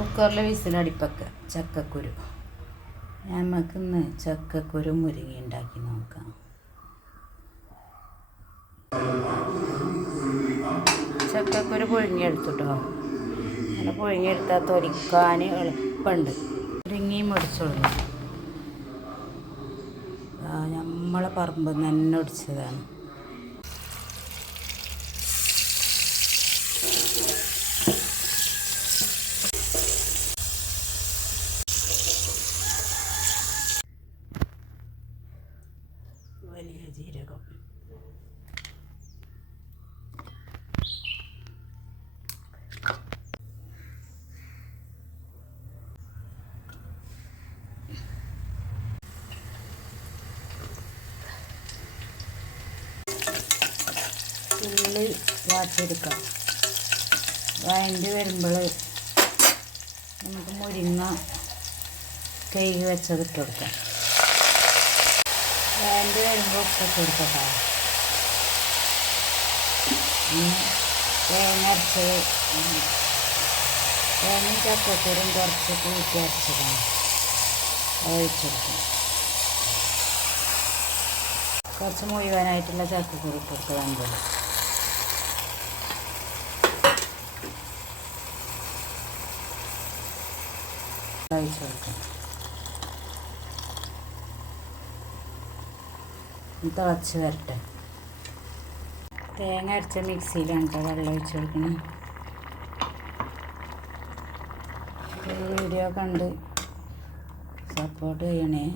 കുക്കറിൽ വിസിലടിപ്പൊക്കെ ചക്കക്കുരു. നമുക്കിന്ന് ചക്കക്കുരു മുരിങ്ങ ഉണ്ടാക്കി നോക്കാം. ചക്കക്കുരു പുഴുങ്ങിയെടുത്തിട്ടോ. അങ്ങനെ പുഴുങ്ങിയെടുത്താൽ തൊലിക്കാൻ എളുപ്പമുണ്ട്. മുരിങ്ങയും ഒടിച്ചോളൂ. നമ്മളെ പറമ്പിൽ നിന്ന് തന്നെ ഒടിച്ചതാണ്. വലിയ ജീരകം, ഉള്ളി വാട്ടിയെടുക്കാം. വഴണ്ടി വരുമ്പോൾ നമുക്ക് മുരിങ്ങ കഴുകി വെച്ചത് ഇട്ട് കൊടുക്കാം. വഴണ്ടി വരുമ്പോൾ ഉപ്പൊക്കെ കൊടുക്കാം. തേങ്ങ അരച്ചത്, തേങ്ങയും ചക്കക്കുരും കുറച്ച് കൂട്ടി അരച്ചതാണ് ഒഴിച്ചെടുക്കാം. കുറച്ച് മുഴുവനായിട്ടുള്ള ചക്കക്കുരു ഇട്ട് കൊടുക്കുക. ഒഴിച്ച് കൊടുക്കാം. തിളച്ച് വരട്ടെ. തേങ്ങ അരച്ച മിക്സിയിലാണ് കേട്ടോ വെള്ളം ഒഴിച്ച് കൊടുക്കണം. വീഡിയോ കണ്ട് സപ്പോർട്ട് ചെയ്യണേ.